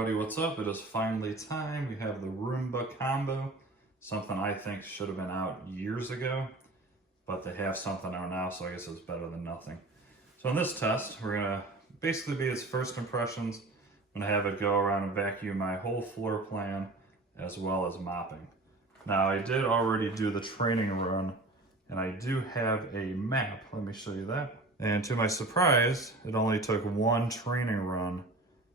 everybody, what's up? It is finally time. We have the Roomba combo, something I think should have been out years ago, but they have something out now, so I guess it's better than nothing. So in this test, we're gonna basically be its first impressions. I'm gonna have it go around and vacuum my whole floor plan as well as mopping. Now I did already do the training run, and I do have a map. Let me show you that. And to my surprise, it only took one training run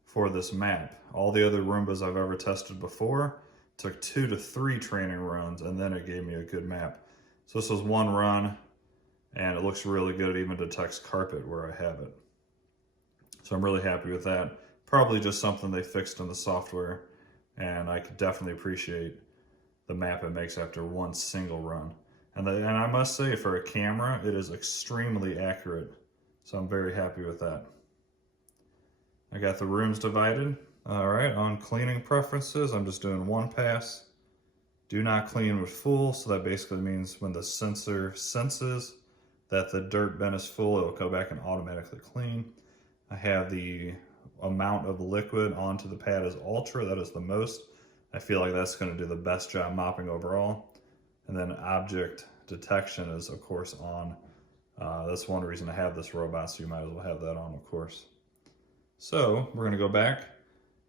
for this map. All the other Roombas I've ever tested before took 2 to 3 training runs, and then it gave me a good map. So this was one run, and it looks really good. It even detects carpet where I have it. So I'm really happy with that. Probably just something they fixed in the software, and I could definitely appreciate the map it makes after one single run. And I must say, for a camera, it is extremely accurate. So I'm very happy with that. I got the rooms divided. All right, on cleaning preferences, I'm just doing one pass. Do not clean with full, so that basically means when the sensor senses that the dirt bin is full, it will go back and automatically clean. I have the amount of liquid onto the pad as ultra, that is the most. I feel like that's gonna do the best job mopping overall. And then object detection is of course on. That's one reason to have this robot, so you might as well have that on, of course. So we're gonna go back.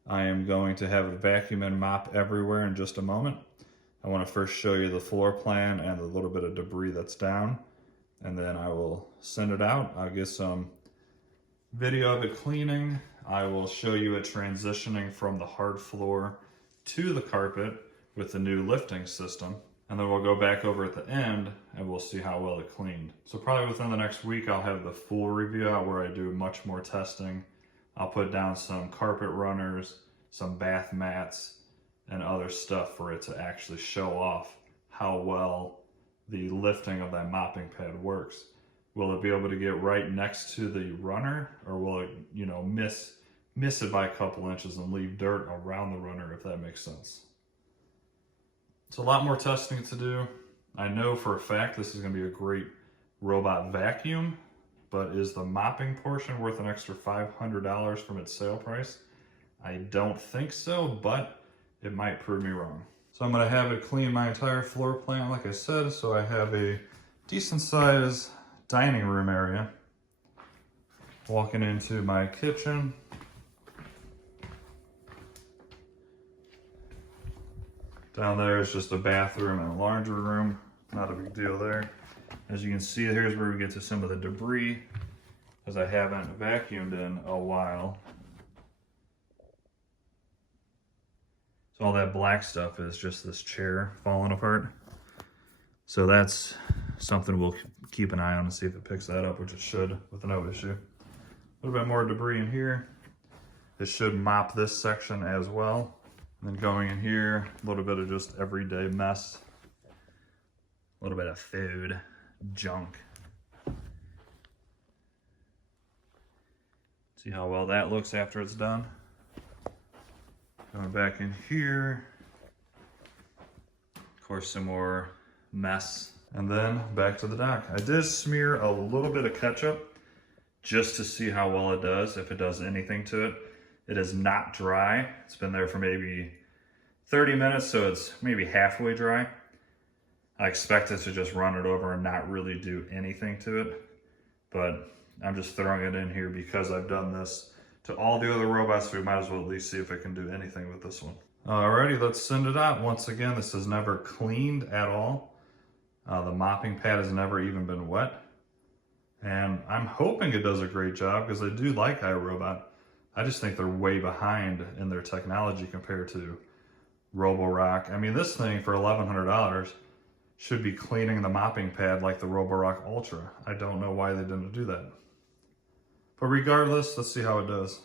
I am going to have it vacuum and mop everywhere in just a moment. I wanna first show you the floor plan and the little bit of debris that's down, and then I will send it out. I'll get some video of it cleaning. I will show you it transitioning from the hard floor to the carpet with the new lifting system. And then we'll go back over at the end and we'll see how well it cleaned. So probably within the next week, I'll have the full review out where I do much more testing. I'll put down some carpet runners, some bath mats, and other stuff for it to actually show off how well the lifting of that mopping pad works. Will it be able to get right next to the runner, or will it, miss it by a couple inches and leave dirt around the runner, if that makes sense? It's a lot more testing to do. I know for a fact this is going to be a great robot vacuum, but is the mopping portion worth an extra $500 from its sale price? I don't think so, but it might prove me wrong. So I'm going to have it clean my entire floor plan, like I said, so I have a decent sized dining room area. Walking into my kitchen. Down there is just a bathroom and a laundry room. Not a big deal there. As you can see, here's where we get to some of the debris, because I haven't vacuumed in a while. So all that black stuff is just this chair falling apart. So that's something we'll keep an eye on and see if it picks that up, which it should with no issue. A little bit more debris in here. It should mop this section as well. And then going in here, a little bit of just everyday mess. A little bit of food, junk. See how well that looks after it's done. Going back in here. Of course, some more mess. And then back to the dock. I did smear a little bit of ketchup just to see how well it does, if it does anything to it. It is not dry. It's been there for maybe 30 minutes, so it's maybe halfway dry. I expect it to just run it over and not really do anything to it, but I'm just throwing it in here because I've done this to all the other robots, so we might as well at least see if it can do anything with this one. Alrighty, let's send it out. Once again, this is never cleaned at all. The mopping pad has never even been wet. And I'm hoping it does a great job because I do like iRobot. I just think they're way behind in their technology compared to Roborock. I mean, this thing for $1,100 should be cleaning the mopping pad like the Roborock Ultra. I don't know why they didn't do that. But regardless, let's see how it does.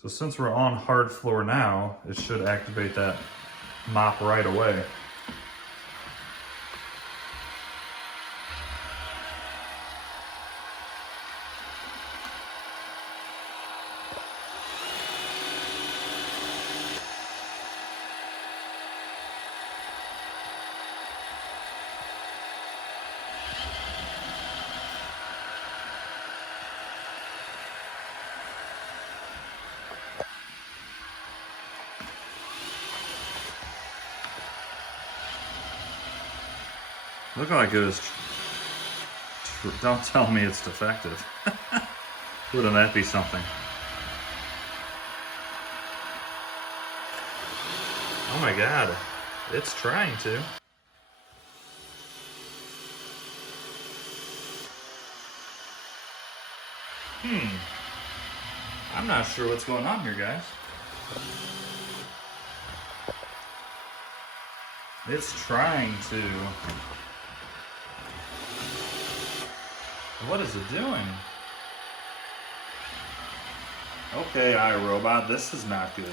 So since we're on hard floor now, it should activate that mop right away. Looked like it was, don't tell me it's defective. Wouldn't that be something? Oh my God, it's trying to. I'm not sure what's going on here, guys. It's trying to. What is it doing? Okay, iRobot, this is not good.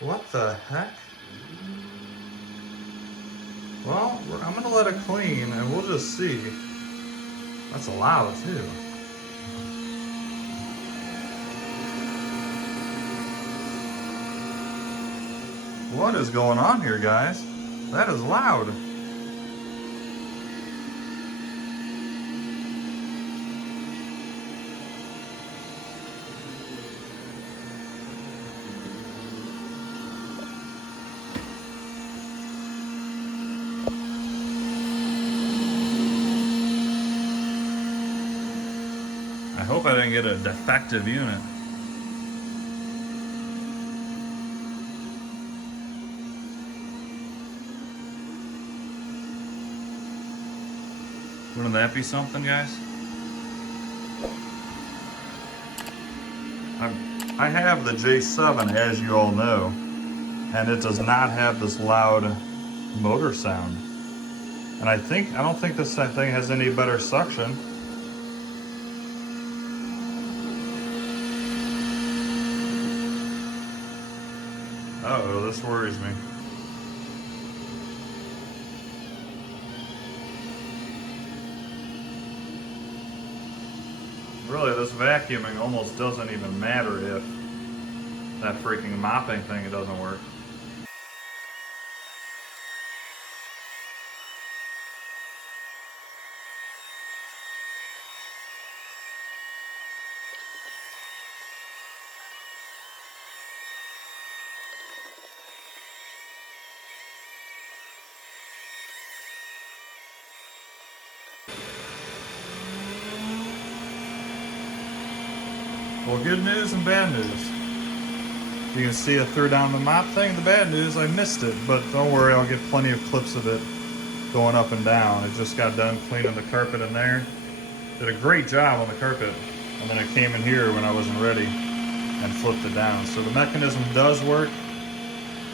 What the heck? Well, I'm gonna let it clean and we'll just see. That's loud too. What is going on here, guys? That is loud. I hope I didn't get a defective unit. Wouldn't that be something, guys? I have the J7, as you all know, and it does not have this loud motor sound. And I don't think this thing has any better suction. Uh-oh, this worries me. Really, this vacuuming almost doesn't even matter if that freaking mopping thing, it doesn't work. Well, good news and bad news. You can see I threw down the mop thing. The bad news, I missed it, but don't worry, I'll get plenty of clips of it going up and down. It just got done cleaning the carpet in there. Did a great job on the carpet, and then I came in here when I wasn't ready and flipped it down. So the mechanism does work.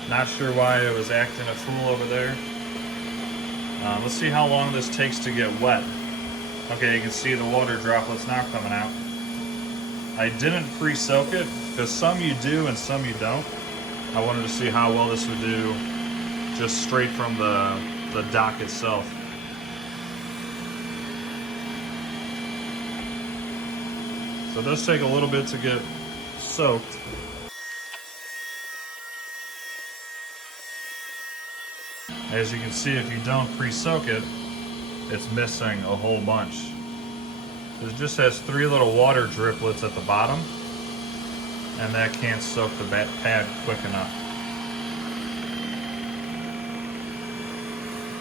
Not sure why it was acting a fool over there. Let's see how long this takes to get wet. Okay, you can see the water droplets now coming out. I didn't pre-soak it, because some you do and some you don't. I wanted to see how well this would do just straight from the dock itself. So it does take a little bit to get soaked. As you can see, if you don't pre-soak it, it's missing a whole bunch. It just has 3 little water driplets at the bottom, and that can't soak the pad quick enough.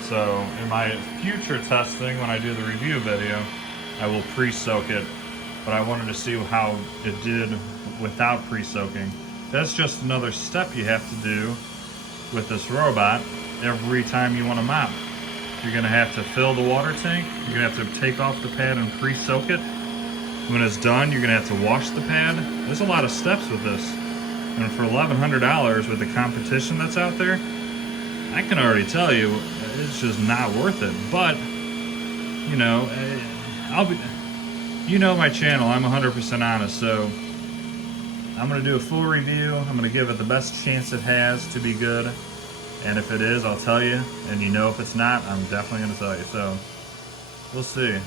So in my future testing, when I do the review video, I will pre-soak it, but I wanted to see how it did without pre-soaking. That's just another step you have to do with this robot every time you want to mop. You're going to have to fill the water tank, you're going to have to take off the pad and pre-soak it. When it's done, you're going to have to wash the pad. There's a lot of steps with this. And for $1,100 with the competition that's out there, I can already tell you, it's just not worth it. But, you know, you know my channel, I'm 100% honest, so I'm going to do a full review. I'm going to give it the best chance it has to be good. And if it is, I'll tell you. And you know if it's not, I'm definitely going to tell you. So, we'll see.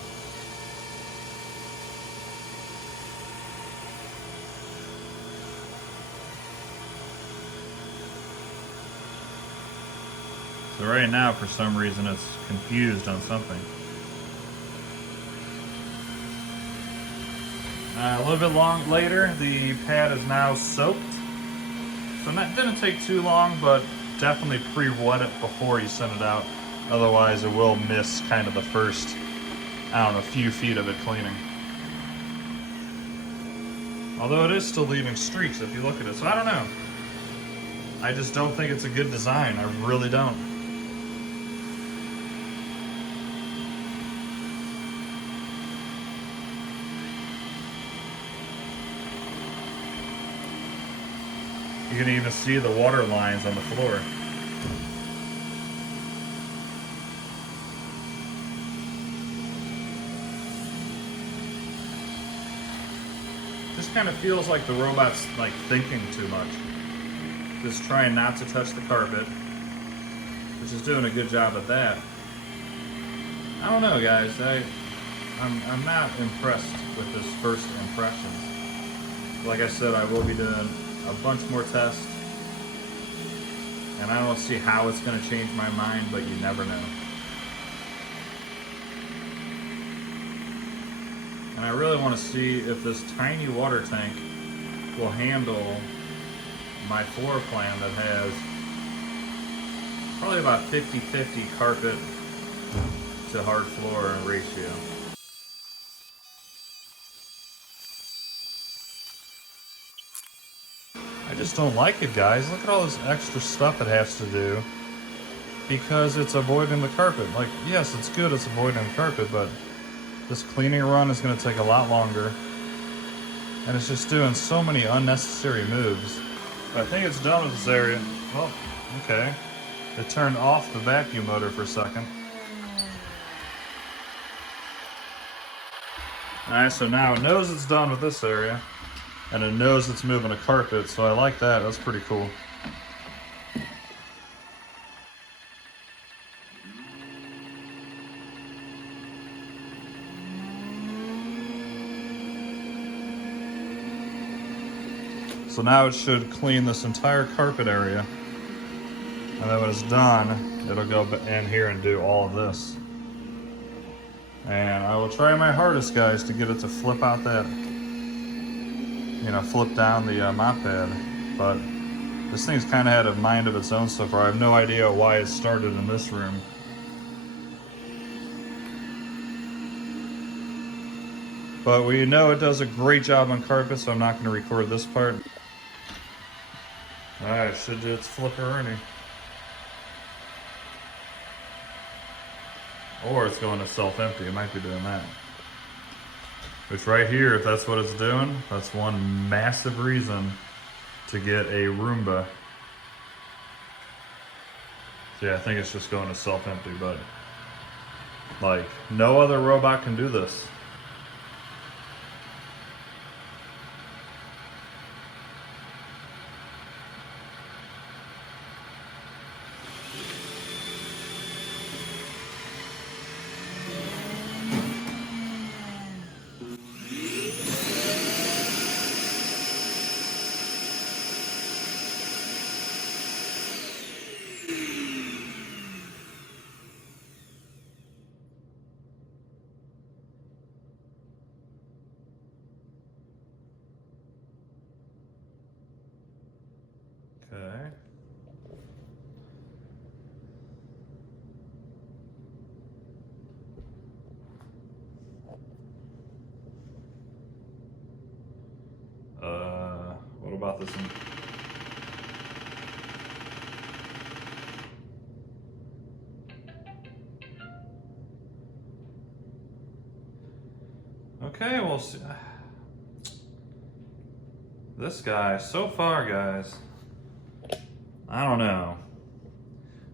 So right now, for some reason, it's confused on something. A little bit later, the pad is now soaked. So that didn't take too long, but definitely pre-wet it before you send it out. Otherwise it will miss kind of the first, I don't know, few feet of it cleaning. Although it is still leaving streaks if you look at it, so I don't know. I just don't think it's a good design, I really don't. You can even see the water lines on the floor. This kind of feels like the robot's like thinking too much. Just trying not to touch the carpet, which is doing a good job at that. I don't know, guys. I'm not impressed with this first impressions. Like I said, I will be doing a bunch more tests, and I don't see how it's going to change my mind, but you never know. And I really want to see if this tiny water tank will handle my floor plan that has probably about 50-50 carpet to hard floor ratio. I just don't like it, guys. Look at all this extra stuff it has to do because it's avoiding the carpet. Like, yes, it's good it's avoiding the carpet, but this cleaning run is going to take a lot longer, and it's just doing so many unnecessary moves. But I think it's done with this area. Oh, okay. It turned off the vacuum motor for a second. Alright, so now it knows it's done with this area, and it knows it's moving a carpet, so I like that. That's pretty cool. So now it should clean this entire carpet area, and then when it's done, it'll go in here and do all of this. And I will try my hardest, guys, to get it to flip out that, flip down the mop pad. But this thing's kind of had a mind of its own so far. I have no idea why it started in this room. But we know it does a great job on carpet, so I'm not going to record this part. Alright, should do its flipperoni. Or it's going to self-empty. It might be doing that. Which right here, if that's what it's doing, that's one massive reason to get a Roomba. So yeah, I think it's just going to self-empty, but like no other robot can do this. Okay. What about this one? Okay, we'll see. This guy, so far, guys, I don't know.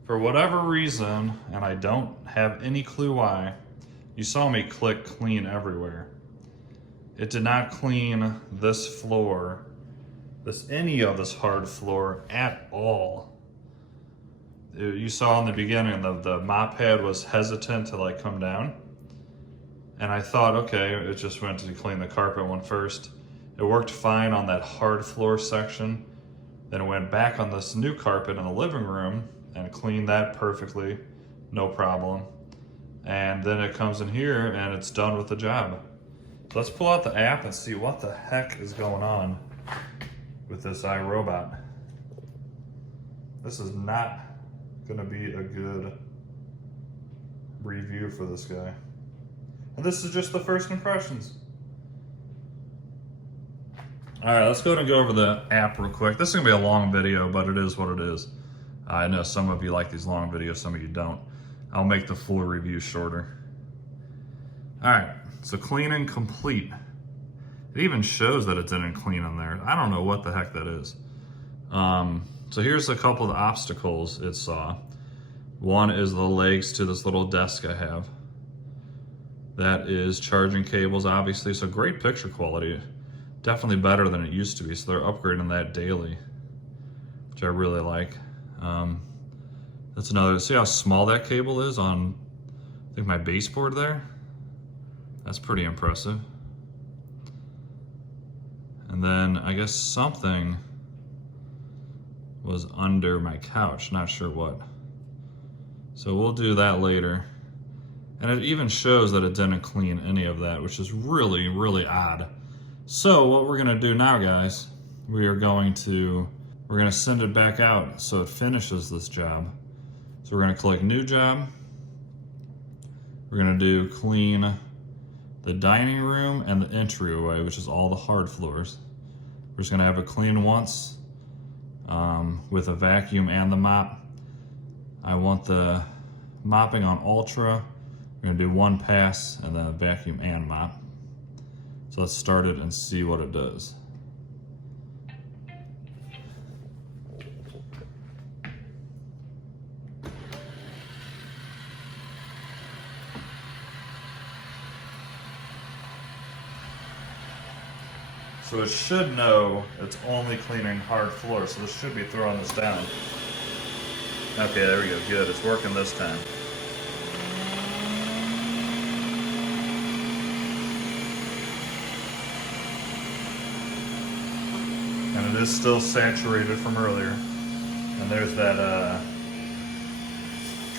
For whatever reason, and I don't have any clue why, you saw me click clean everywhere. It did not clean this floor, any of this hard floor at all. You saw in the beginning, the mop pad was hesitant to like come down. And I thought, okay, it just went to clean the carpet one first. It worked fine on that hard floor section. Then it went back on this new carpet in the living room and cleaned that perfectly, no problem. And then it comes in here and it's done with the job. So let's pull out the app and see what the heck is going on with this iRobot. This is not gonna be a good review for this guy. And this is just the first impressions. All right, let's go ahead and go over the app real quick. This is gonna be a long video, but it is what it is. I know some of you like these long videos, some of you don't. I'll make the full review shorter. All right, so clean and complete. It even shows that it didn't clean in there. I don't know what the heck that is. So here's a couple of the obstacles it saw. One is the legs to this little desk I have. That is charging cables, obviously, so great picture quality. Definitely better than it used to be, so they're upgrading that daily, which I really like. That's another, see how small that cable is on, I think, my baseboard there? That's pretty impressive. And then I guess something was under my couch, not sure what. So we'll do that later. And it even shows that it didn't clean any of that, which is really, really odd. So what we're gonna do now, guys, we're gonna send it back out so it finishes this job. So we're gonna click new job. We're gonna do clean the dining room and the entryway, which is all the hard floors. We're just gonna have it clean once with a vacuum and the mop. I want the mopping on ultra. We're gonna do one pass and then a vacuum and mop. So let's start it and see what it does. So it should know it's only cleaning hard floors, so this should be throwing this down. Okay, there we go, good, it's working this time. And it is still saturated from earlier. And there's that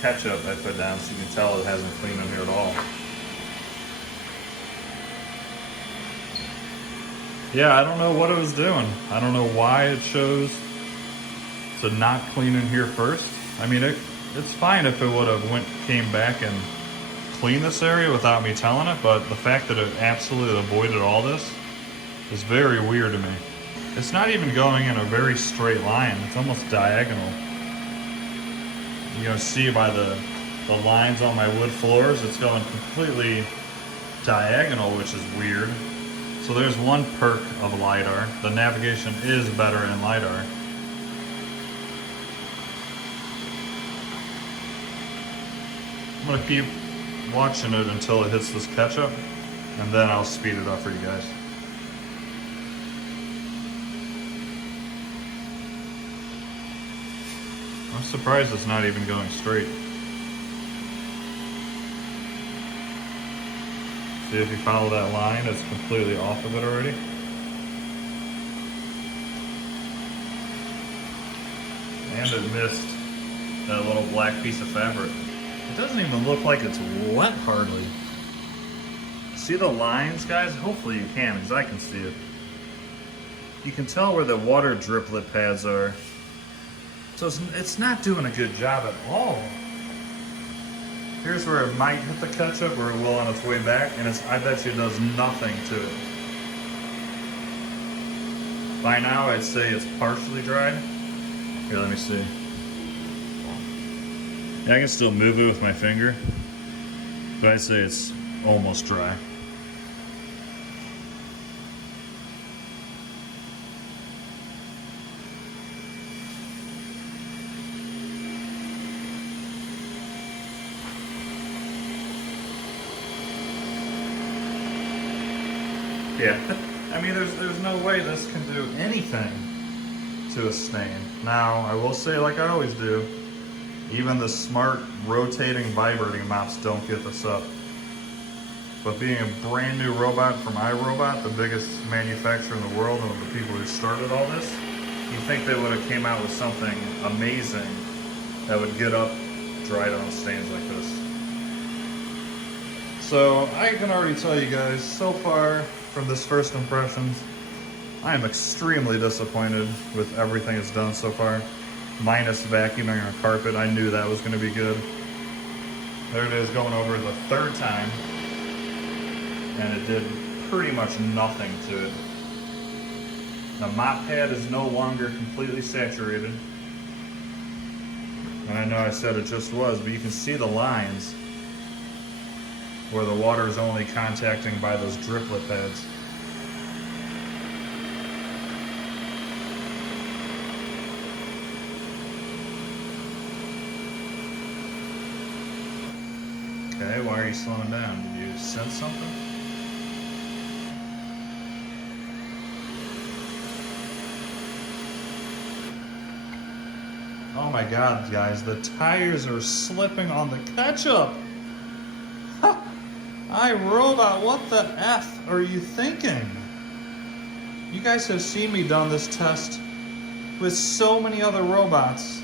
ketchup I put down, so you can tell it hasn't cleaned in here at all. Yeah, I don't know what it was doing. I don't know why it chose to not clean in here first. I mean, it's fine if it would have came back and cleaned this area without me telling it, but the fact that it absolutely avoided all this is very weird to me. It's not even going in a very straight line. It's almost diagonal. You know, see by the lines on my wood floors, it's going completely diagonal, which is weird. So there's one perk of LiDAR. The navigation is better in LiDAR. I'm gonna keep watching it until it hits this ketchup, and then I'll speed it up for you guys. I'm surprised it's not even going straight. See, if you follow that line, it's completely off of it already. And it missed that little black piece of fabric. It doesn't even look like it's wet hardly. See the lines, guys? Hopefully you can, because I can see it. You can tell where the water driplet pads are. So it's not doing a good job at all. Here's where it might hit the ketchup, or it will on its way back, and I bet you it does nothing to it. By now, I'd say it's partially dried. Here, let me see. Yeah, I can still move it with my finger, but I'd say it's almost dry. Yeah, I mean, there's no way this can do anything to a stain. Now, I will say, like I always do, even the smart rotating vibrating mops don't get this up. But being a brand new robot from iRobot, the biggest manufacturer in the world and the people who started all this, you'd think they would have came out with something amazing that would get up dried on stains like this. So I can already tell you guys, so far from this first impressions, I am extremely disappointed with everything it's done so far. minus vacuuming our carpet. I knew that was going to be good. There it is, going over the third time, and it did pretty much nothing to it. The mop pad is no longer completely saturated. And I know I said it just was, but you can see the lines where the water is only contacting by those driplet pads. Okay, why are you slowing down? Did you sense something? Oh my God, guys, the tires are slipping on the ketchup. Ha! iRobot, what the F are you thinking? You guys have seen me done this test with so many other robots,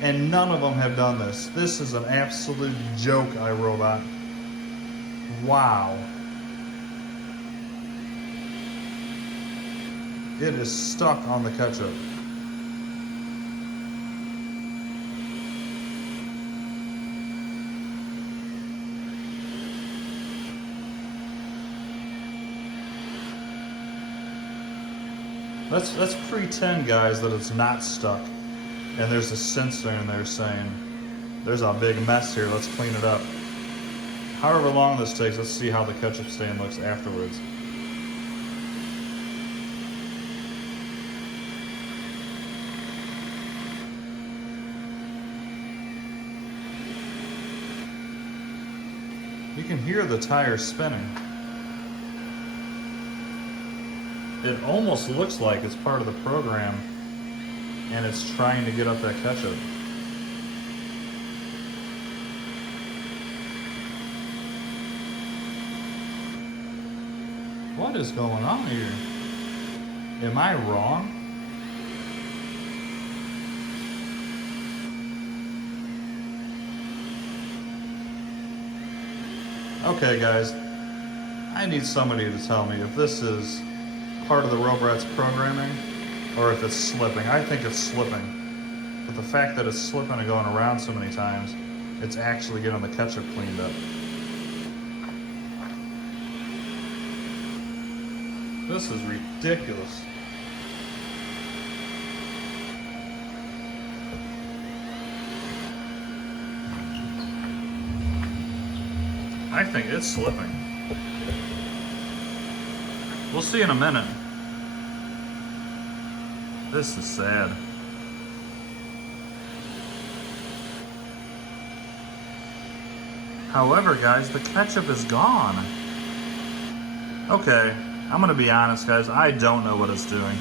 and none of them have done this. This is an absolute joke, iRobot. Wow. It is stuck on the ketchup. Let's pretend, guys, that it's not stuck. And there's a sensor in there saying, there's a big mess here, let's clean it up. However long this takes, let's see how the ketchup stain looks afterwards. You can hear the tires spinning. It almost looks like it's part of the program and it's trying to get up that ketchup. What is going on here? Am I wrong? Okay, guys, I need somebody to tell me if this is part of the robot's programming or if it's slipping. I think it's slipping, but the fact that it's slipping and going around so many times, it's actually getting the ketchup cleaned up. This is ridiculous. I think it's slipping. We'll see in a minute. This is sad. However, guys, the ketchup is gone. Okay, I'm gonna be honest, guys. I don't know what it's doing.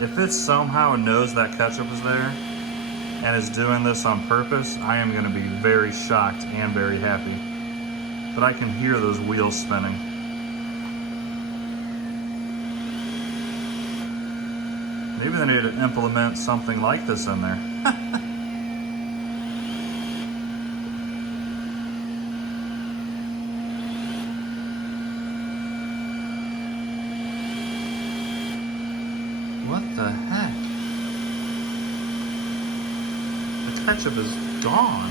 If it somehow knows that ketchup is there and is doing this on purpose, I am gonna be very shocked and very happy. But I can hear those wheels spinning. Maybe they need to implement something like this in there. What the heck? The ketchup is gone.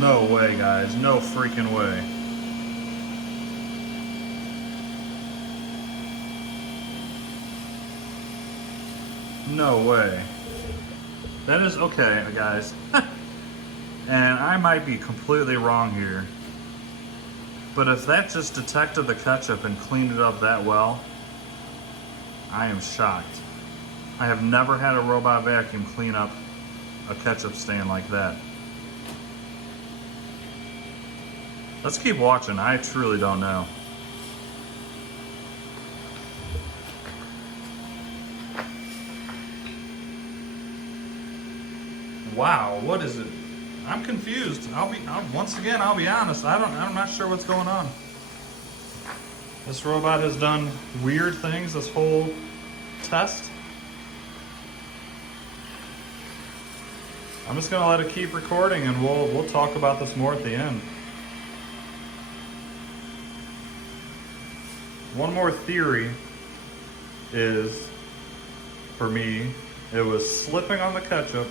No way, guys. No freaking way. No way. That is okay, guys. And I might be completely wrong here, but if that just detected the ketchup and cleaned it up that well, I am shocked. I have never had a robot vacuum clean up a ketchup stain like that. Let's keep watching. I truly don't know. Wow, what is it? I'm confused. Once again, I'll be honest. I'm not sure what's going on. This robot has done weird things this whole test. I'm just gonna let it keep recording and we'll talk about this more at the end. One more theory is, for me, it was slipping on the ketchup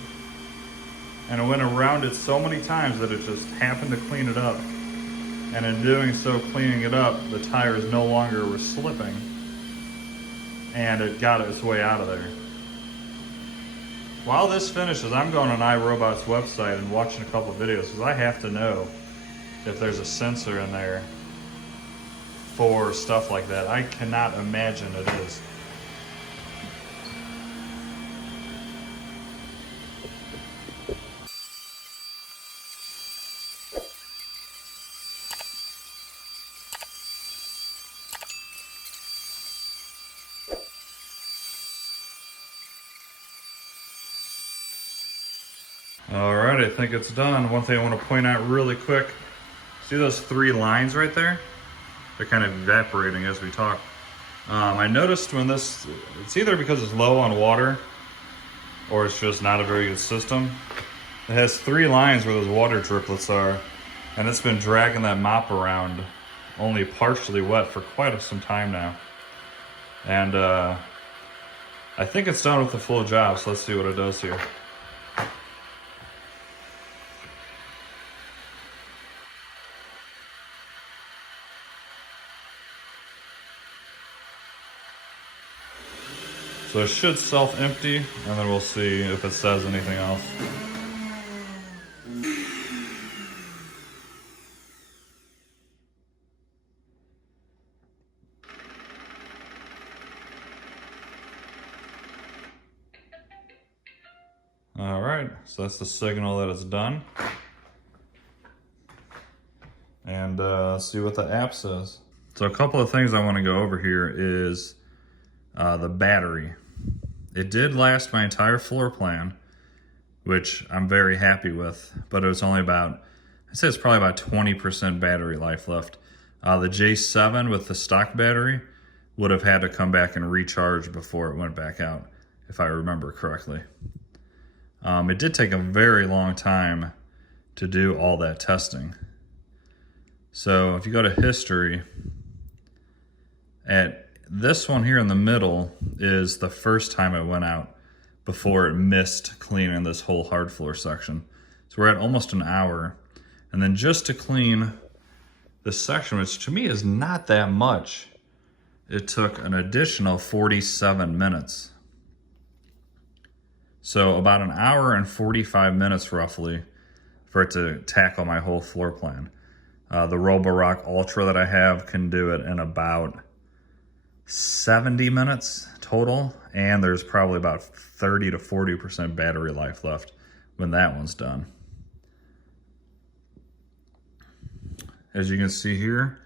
and it went around it so many times that it just happened to clean it up. And in doing so, cleaning it up, the tires no longer were slipping and it got its way out of there. While this finishes, I'm going on iRobot's website and watching a couple of videos because I have to know if there's a sensor in there for stuff like that. I cannot imagine it is. All right, I think it's done. One thing I want to point out really quick, see those 3 lines right there? They're kind of evaporating as we talk. I noticed when this, it's either because it's low on water or it's just not a very good system. It has 3 lines where those water driplets are, and it's been dragging that mop around only partially wet for quite some time now. And I think it's done with the full job, so let's see what it does here. So it should self-empty, and then we'll see if it says anything else. All right, so that's the signal that it's done. And see what the app says. So a couple of things I want to go over here is the battery. It did last my entire floor plan, which I'm very happy with, but it was only about, I'd say it's probably about 20% battery life left. The J7 with the stock battery would have had to come back and recharge before it went back out, if I remember correctly. It did take a very long time to do all that testing. So if you go to history, at this one here in the middle is the first time it went out before it missed cleaning this whole hard floor section. So we're at almost an hour. And then just to clean this section, which to me is not that much, it took an additional 47 minutes. So about an hour and 45 minutes roughly for it to tackle my whole floor plan. The Roomba Ultra that I have can do it in about 70 minutes total, and there's probably about 30 to 40% battery life left when that one's done. As you can see here,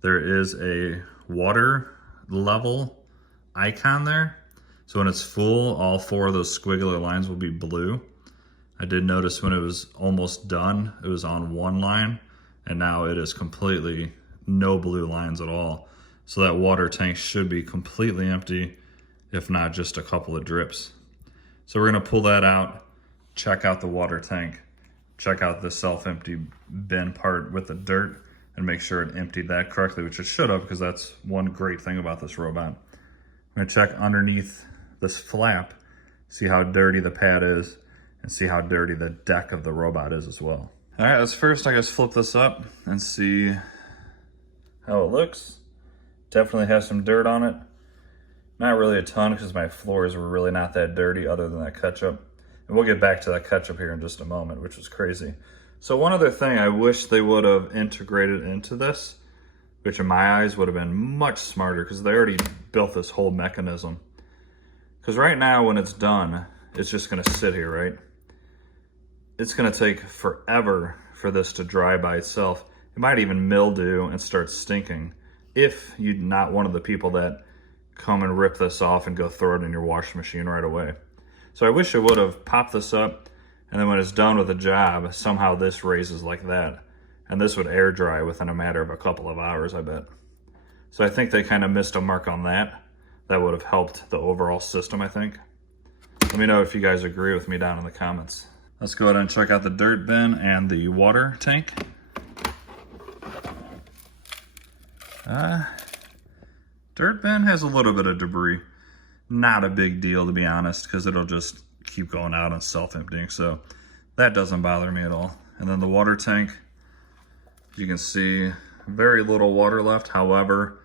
there is a water level icon there. So when it's full, all 4 of those squiggly lines will be blue. I did notice when it was almost done, it was on 1 line, and now it is completely no blue lines at all. So that water tank should be completely empty, if not just a couple of drips. So we're gonna pull that out, check out the water tank, check out the self-empty bin part with the dirt, and make sure it emptied that correctly, which it should have, because that's one great thing about this robot. I'm gonna check underneath this flap, see how dirty the pad is, and see how dirty the deck of the robot is as well. All right, let's first, I guess, flip this up and see how it looks. Definitely has some dirt on it. Not really a ton because my floors were really not that dirty other than that ketchup. And we'll get back to that ketchup here in just a moment, which was crazy. So one other thing I wish they would have integrated into this, which in my eyes would have been much smarter because they already built this whole mechanism. Because right now when it's done, it's just gonna sit here, right? It's gonna take forever for this to dry by itself. It might even mildew and start stinking if you're not one of the people that come and rip this off and go throw it in your washing machine right away. So I wish it would have popped this up, and then when it's done with the job, somehow this raises like that. And this would air dry within a matter of a couple of hours, I bet. So I think they kind of missed a mark on that. That would have helped the overall system, I think. Let me know if you guys agree with me down in the comments. Let's go ahead and check out the dirt bin and the water tank. Dirt bin has a little bit of debris. Not a big deal, to be honest, because it'll just keep going out and self-emptying, so that doesn't bother me at all. And then the water tank, you can see very little water left. However,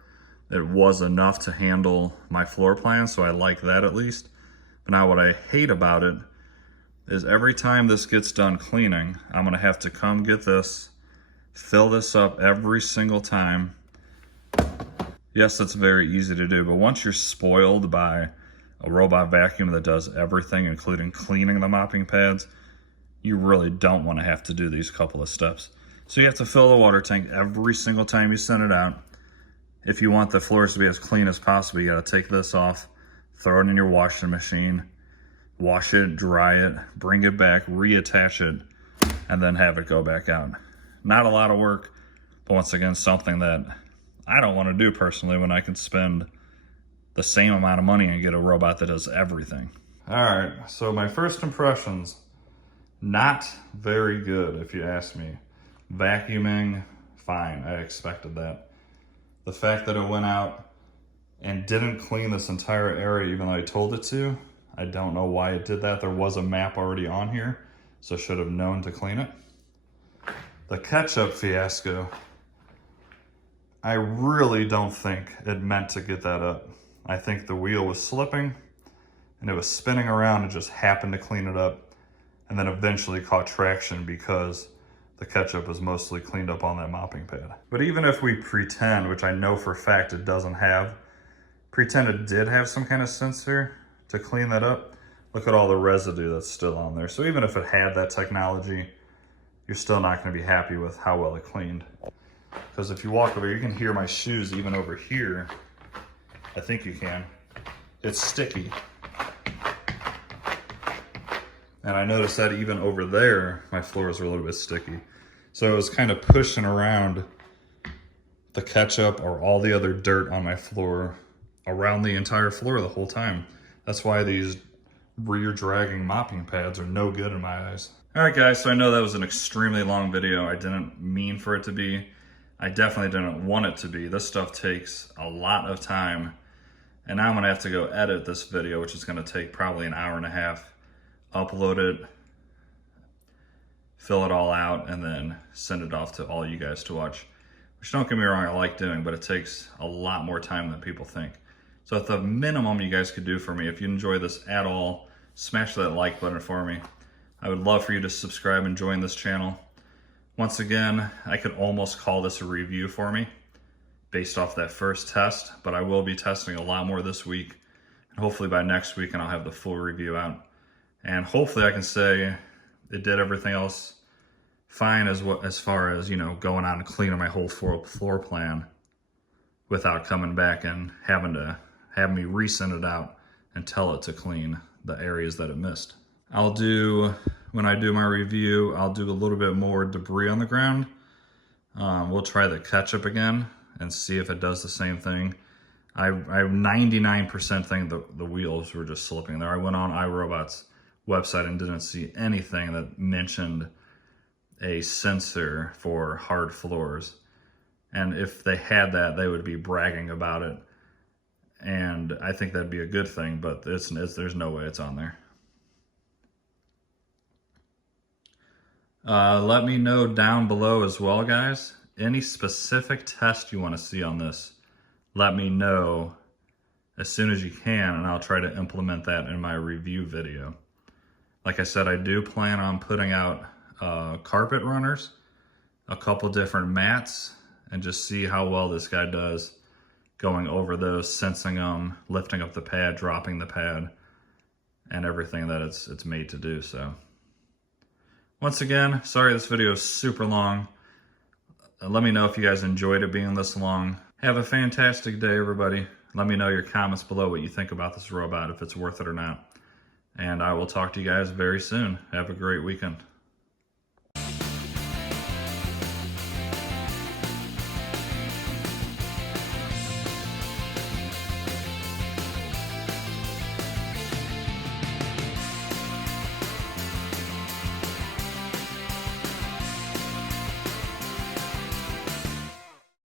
it was enough to handle my floor plan, so I like that at least. But now what I hate about it is every time this gets done cleaning, I'm gonna have to come get this, fill this up every single time. Yes, that's very easy to do, but once you're spoiled by a robot vacuum that does everything, including cleaning the mopping pads, you really don't want to have to do these couple of steps. So you have to fill the water tank every single time you send it out. If you want the floors to be as clean as possible, you got to take this off, throw it in your washing machine, wash it, dry it, bring it back, reattach it, and then have it go back out. Not a lot of work, but once again, something that I don't want to do personally when I can spend the same amount of money and get a robot that does everything. All right, so my first impressions, not very good if you ask me. Vacuuming, fine, I expected that. The fact that it went out and didn't clean this entire area even though I told it to, I don't know why it did that. There was a map already on here, so should have known to clean it. The ketchup fiasco, I really don't think it meant to get that up. I think the wheel was slipping and it was spinning around and just happened to clean it up, and then eventually caught traction because the ketchup was mostly cleaned up on that mopping pad. But even if we pretend, which I know for a fact it doesn't have, pretend it did have some kind of sensor to clean that up, look at all the residue that's still on there. So even if it had that technology, you're still not gonna be happy with how well it cleaned. Because if you walk over, you can hear my shoes even over here. I think you can. It's sticky. And I noticed that even over there, my floors were a little bit sticky. So it was kind of pushing around the ketchup or all the other dirt on my floor around the entire floor the whole time. That's why these rear dragging mopping pads are no good in my eyes. All right guys, so I know that was an extremely long video. I didn't mean for it to be. I definitely didn't want it to be. This stuff takes a lot of time. And now I'm gonna have to go edit this video, which is gonna take probably an hour and a half, upload it, fill it all out, and then send it off to all you guys to watch. Which, don't get me wrong, I like doing, but it takes a lot more time than people think. So at the minimum you guys could do for me, if you enjoy this at all, smash that like button for me. I would love for you to subscribe and join this channel. Once again, I could almost call this a review for me based off that first test, but I will be testing a lot more this week. And hopefully by next week, and I'll have the full review out. And hopefully I can say it did everything else fine as far as, you know, going on and cleaning my whole floor plan without coming back and having me resend it out and tell it to clean the areas that it missed. When I do my review, I'll do a little bit more debris on the ground. We'll try the ketchup again and see if it does the same thing. I 99% think the wheels were just slipping there. I went on iRobot's website and didn't see anything that mentioned a sensor for hard floors. And if they had that, they would be bragging about it. And I think that'd be a good thing, but there's no way it's on there. Let me know down below as well, guys. Any specific test you want to see on this, let me know as soon as you can, and I'll try to implement that in my review video. Like I said, I do plan on putting out carpet runners, a couple different mats, and just see how well this guy does going over those, sensing them, lifting up the pad, dropping the pad, and everything that it's made to do. So once again, sorry this video is super long. Let me know if you guys enjoyed it being this long. Have a fantastic day, everybody. Let me know your comments below what you think about this robot, if it's worth it or not. And I will talk to you guys very soon. Have a great weekend.